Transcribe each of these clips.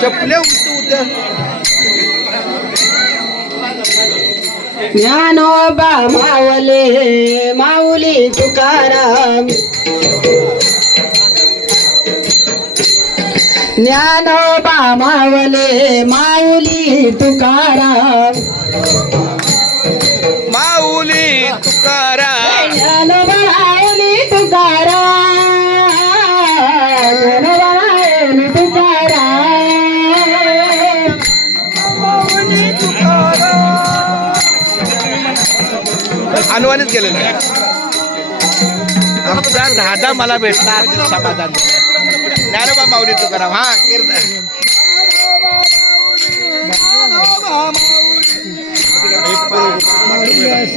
चपले ज्ञानोबा मावले माऊली तुकाराम, ज्ञानोबा मावले माऊली तुकाराम, माऊली तुकाराम, ज्ञानोबा माऊली तुकाराम, ज्ञानोबा माऊली तुकाराम, माऊली तुकाराम. अनुवानित केलेलं आहे. आमचा दादा मला भेटला समाधान. ज्ञानोबा माऊली तुकाराम. हा कीर्तन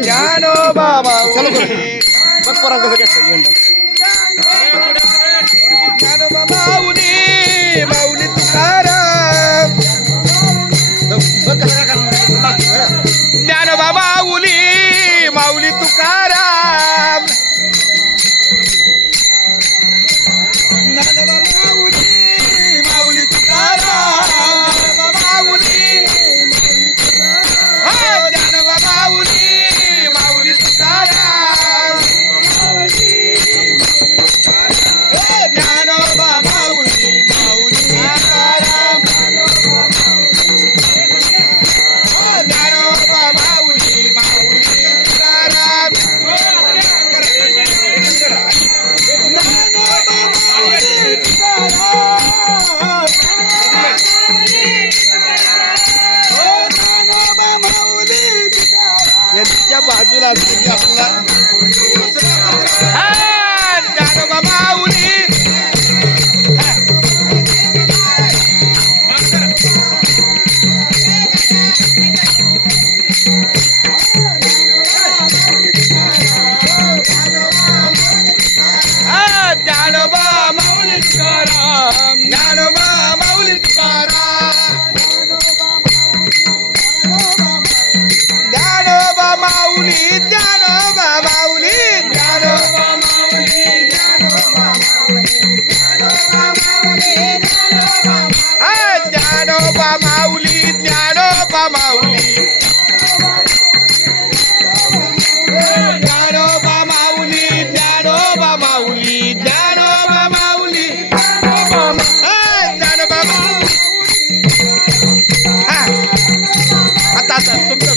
ज्ञानोबा माऊली, ज्ञानोबा माऊली माऊली तुकाराम, ज्ञानोबा माऊली माऊली तुकाराम, ज्ञानोबा माऊली माऊली तुकाराम, माऊली हा ज्ञानोबा माऊली माऊली तुकाराम, ज्ञानोबा माऊली माऊली तुकाराम, ज्ञानोबा माऊली माऊली तुकाराम, यांच्या बाजूला आपला ज्ञानोबा माऊली, ज्ञानोबा माऊली तुकाराम, ज्ञानोबा माऊली तुकाराम, ज्ञानोबा माऊली, ज्ञानोबा माऊली, ज्ञानोबा माऊली, ज्ञानोबा माऊली, ज्ञानोबा माऊली, ज्ञानोबा माऊली, ज्ञानोबा माऊली, ज्ञानोबा माऊली, ज्ञानोबा माऊली, ज्ञानोबा माऊली, ज्ञानोबा माऊली. आता तुमचं